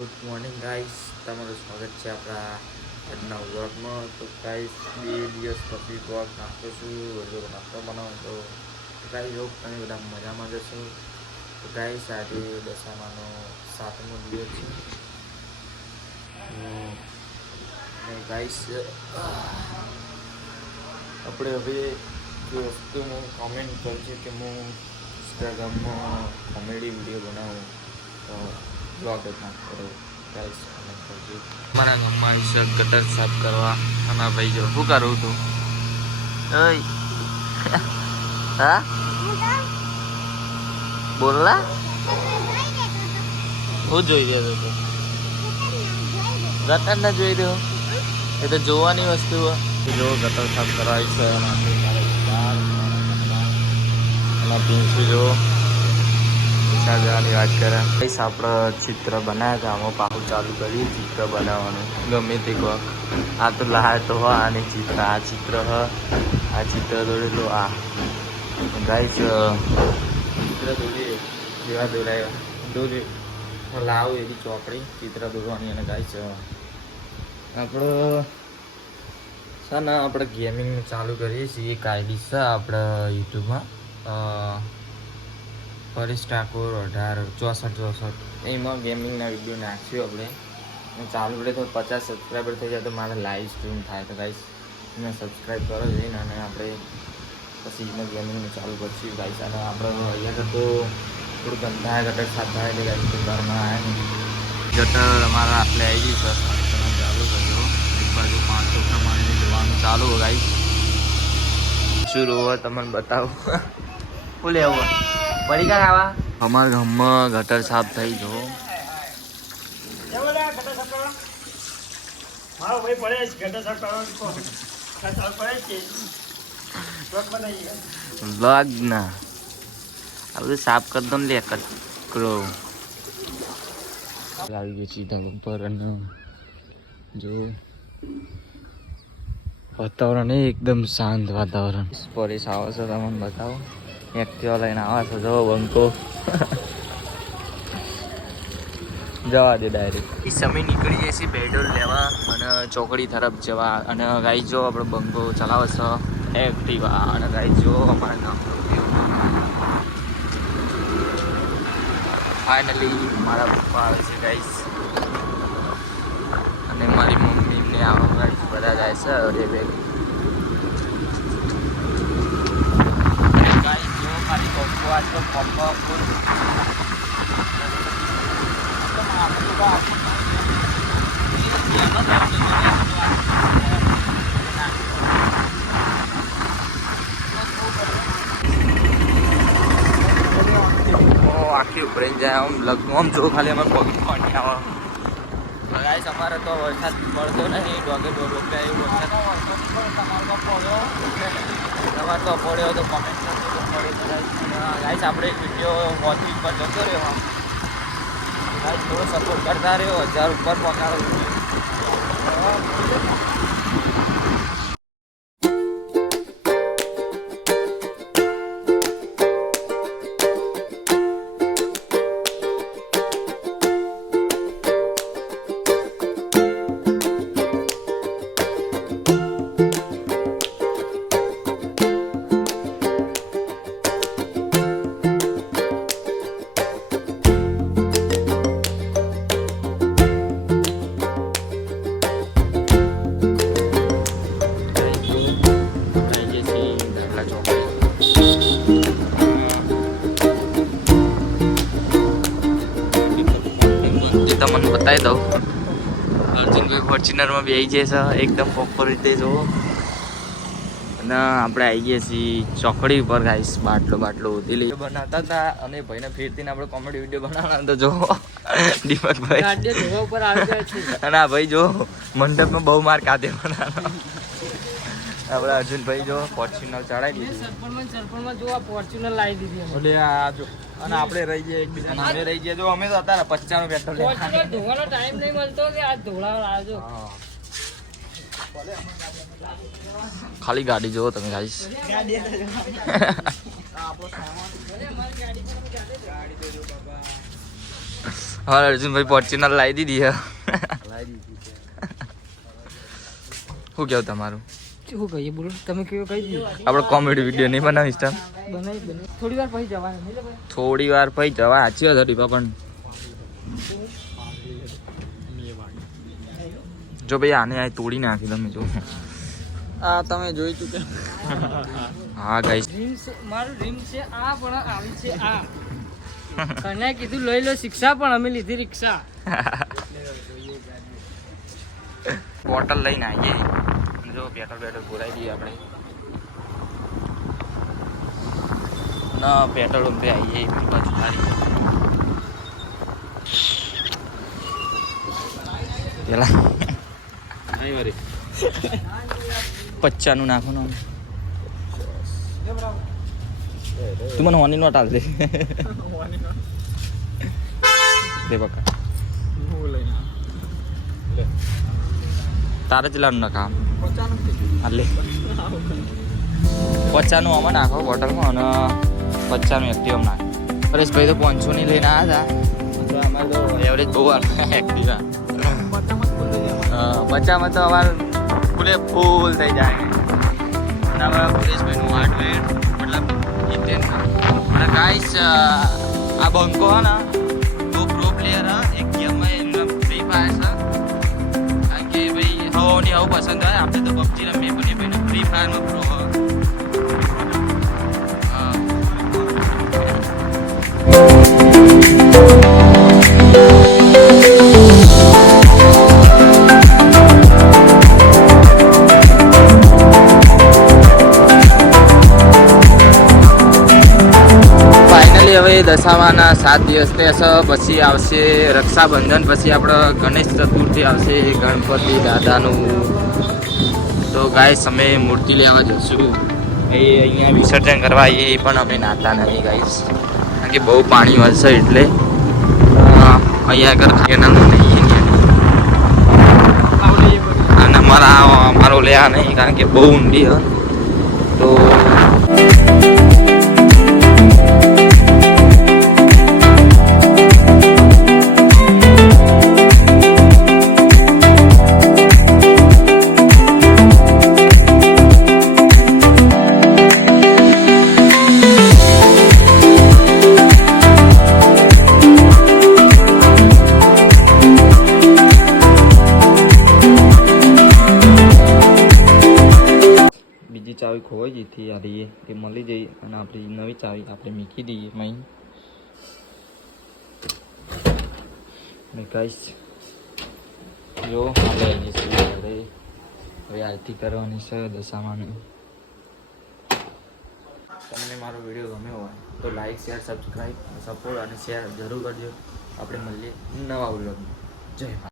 Good morning guys, તમારું સ્વાગત છે આપણા આજના વ્લોગમાં. તો ગાઈસ 2 દિવસ પછી વ્લોગ નાખતો છું, બધો નાસ્તો બનાવો તો ગાઈસ હોપ તમે બધા મજામાં જશો. તો ગાઈસ આજે દશામાનો 7મો દિવસ છે. અને ગાઈસ આપણે હવે જે વસ્તુ હું કોમેન્ટ કરું છું કે હું ઇન્સ્ટાગ્રામમાં કોમેડી વિડીયો બનાવું તો બ્લોગ જ ના કરો ગાઈસ. મારા ગામમાં આવીશ ગટર સાફ કરવા. અને ભાઈ જો શું કરું તું? હા બોલલા, હું જોઈ રહ્યો હતો? ગટર ના જોઈ રહ્યો? એ તો જોવાની વસ્તુ જો ગટર સાફ કરવા આવીશ. જો જવાની વાત કરે આપણે ચિત્ર બનાવ્યા હતા. આમાં પાછું ચાલુ કરીએ ચિત્ર બનાવવાનું ગમે તે કોક. આ તો લાય તો હા આની ચિત્ર, આ ચિત્ર હ, આ ચિત્ર દોરેલું. આ ગાઈસ ચિત્ર દોરીએ જેવા દોરાય દોરી લાવું એવી ચોપડી ચિત્ર દોરવાની. અને ગાઈસ આપણે છે ને આપણે ગેમિંગ ચાલુ કરીએ છીએ એક આઈડી છે આપણે યુટ્યુબમાં, પરેશ ઠાકોર 1864. એમાં ગેમિંગના વિડીયો નાખ્યો આપણે. ચાલુ પડે તો 50 સબસ્ક્રાઈબર થઈ જાય તો મારે લાઈવ સ્ટ્રીમ થાય. તો ગાઈસ એને સબસ્ક્રાઈબ કરો જઈને અને આપણે પછી એને ગેમિંગનું ચાલુ કરશું ગાઈસ. અને આપણે અહીંયા તો થોડું ગંદા ગટર સાફ થાય એટલે ગાઈસ ઘરમાં આવે ને ગટર અમારા આટલે આવી ગઈ છે. ચાલુ કર્યો એક બાજુ 500 પ્રમાણે જોવાનું ચાલુ ગાઈસ. શું રોવા તમને બતાવું શું લેવું પડી કા ખાવા. અમારા ગામમાં ગટર સાફ થઈ જો. વ્લોગ ના આ બધું સાફ કરી દો ને લે કરો. આવી ગયું સીધા ઉપર અને જો વાતાવરણ એકદમ શાંત વાતાવરણ. પોલીસ આવે છે તમને બતાવો, એક્ટિવા લઈને આવે છે. જો બંકો જવા દે ડાયરેક્ટ. સમય નીકળી જાય છે પેટ્રોલ લેવા અને ચોકડી તરફ જવા. અને ગાઈ જો આપણે બંકો ચલાવે છે એક્ટિવા. અને ગાઈ જો અમારા ગામનો ફાઇનલી મારા પપ્પા આવે છે ગાઈસ અને મારી મમ્મી ને આવા ગાઈસ બધા જાય છે. અરે બે ગાઈસ જો ખાલી પપ્પો આજ તો પપ્પા ફૂલ આખી ઉપરી જાય. આમ લગ્ન આમ જો ખાલી અમારે પગી પાણી આવે. ગાઈસ અમારે તો વરસાદ પડતો નહીં, ડોગે ડોગે એવું વરસાદ તમારે તો પડ્યો તો કમેન્ટ કરજો. ગાઈસ આપણે એક વિડીયો વોચિંગ પર જતો રહ્યો. ગાઈસ થોડો સપોર્ટ કરતા રહ્યો. 1000 ઉપર પગાડો. તમને બતાવી દઉં અર્જુનભાઈ ફોર્ચ્યુનરમાં બી આવી જાય છે એકદમ પ્રોપર રીતે જો. અને આપણે આવી ગયા છીએ ચોકડી ઉપર ગાઈસ. બાટલો ઉતરી બનાવતા હતા અને ભાઈને ફેરતીને આપણે કોમેડી વિડીયો બનાવવાના તો જો દીપકભાઈ અને આ ભાઈ જો મંડપમાં બહુ માર કાઢે બનાવવાનો. આપણે અર્જુનભાઈ જો ફોર્ચ્યુનર ચડાવી દીધી. સરપંચમાં જો આ ફોર્ચ્યુનર લાવી દીધી એટલે આ જો. અને આપણે રહી જઈએ એકબીજા અમે રહી જઈએ. જો અમે તો હતા 55 પેટ્રોલ ધોવાનો ટાઈમ નહીં મળતો કે આ ધોળાવા આવજો. ખાલી ગાડી જોવો તમે ગાઈસ. હા અર્જુનભાઈ ફોર્ચ્યુનર લાવી દીધી હે શું કેવું તમારું શું કહીએ બોલો તમે કેવું કહી દીધું આપણે કોમેડી વિડીયો નહીં બનાવીશ તમે બનાવી થોડી વાર પછી જવાનું થોડી વાર પછી જવા સાચી વાત હતી પણ જો ભાઈ આને આ તોડી નાખી તમે જો આ તમે જોઈ ચૂક્યા હા ગાઈસ મારું ડ્રીમ છે આ પણ આવી છે આ કને કીધું લઈ લો શિક્ષા પણ અમે લીધી રિક્ષા બોટલ લઈને આવીએ જો પેટ્રોલ બોલાવી દઈએ આપણે ના પેટ્રોલ ઉમરે આવીએ બાજુ સારી પેલા 50 નાખવાનું તું મને હોની નોટ આલ દે દે બકા તારે ચલાવવાનું ના કામ હાલે 50 આમાં નાખો બોટલમાં અને 50 એક્ટિવ નાખો પરેશભાઈ તો 500 ની લઈને આવ્યા હતા તો અમારે તો એવરેજ બહુ એક્ટિવ હા 50માં તો અમારે ફૂલે ફૂલ થઈ જાય અને અમારા પરેશભાઈનું હાર્ડવેર મતલબ અને ગાઈસ આ બંકો હે ને તો પ્રો પ્લેયર એક ગેમમાં એમનો ફ્રી ફાયર છે કારણ કે ભાઈ હવાની આવું પસંદ હોય આપણે તો પબજી રમીએ પણ એ ભાઈને ફ્રી ફાયરમાં પ્રો હવે દશામાના 7 દિવસ રહેશે પછી આવશે રક્ષાબંધન પછી આપણે ગણેશ ચતુર્થી આવશે ગણપતિ દાદાનું તો ગાઈસ અમે મૂર્તિ લેવા જઈશું એ અહીંયા વિસર્જન કરવા એ પણ અમે નાતા નહીં ગાઈસ કારણ કે બહુ પાણી વળશે એટલે અહીંયા આગળ કેનાલનું નહીં અને અમારો લેવા નહીં કારણ કે બહુ ઊંડી તો ચાવી ખોવાઈ ગઈ હતી યાર એ મળી જઈ અને આપણી નવી ચાવી આપણે મૂકી દઈએ મહી ગાઈસ જો આપણે આવી જઈશું હવે આરતી કરવાની છે દશામાની તમને મારો વિડીયો ગમ્યો હોય તો લાઈક શેર સબસ્ક્રાઈબ સપોર્ટ અને શેર જરૂર કરજો આપણે મળીએ નવા વ્લોગમાં જય